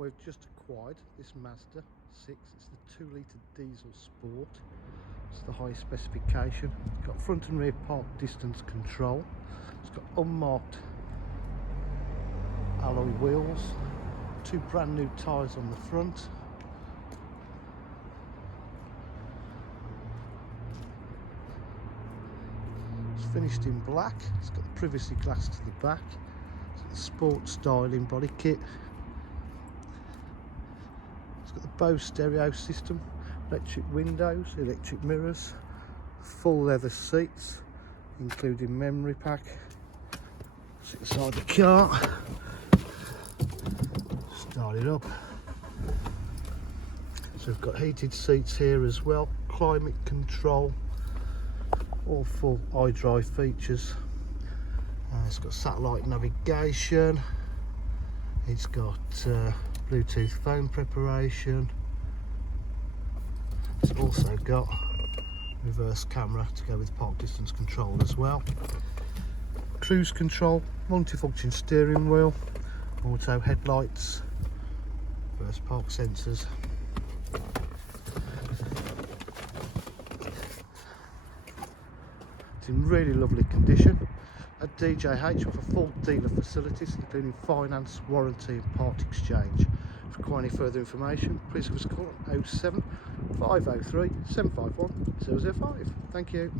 We've just acquired this Mazda 6. It's the 2-litre diesel sport. It's the highest specification. It's got front and rear park distance control. It's got unmarked alloy wheels, 2 brand new tyres on the front. It's finished in black. It's got the privacy glass to the back. It's got the sport styling body kit. It's got the Bose stereo system, electric windows, electric mirrors, full leather seats, including memory pack. Sit inside the car, start it up. So we've got heated seats here as well, climate control, all full iDrive features. It's got satellite navigation. It's got Bluetooth phone preparation. It's also got reverse camera to go with park distance control as well. Cruise control, multifunction steering wheel, auto headlights, reverse park sensors. It's in really lovely condition. At DJH we offer full dealer facilities including finance, warranty and part exchange. If you require any further information, please give us a call on 07 503 751 005. Thank you.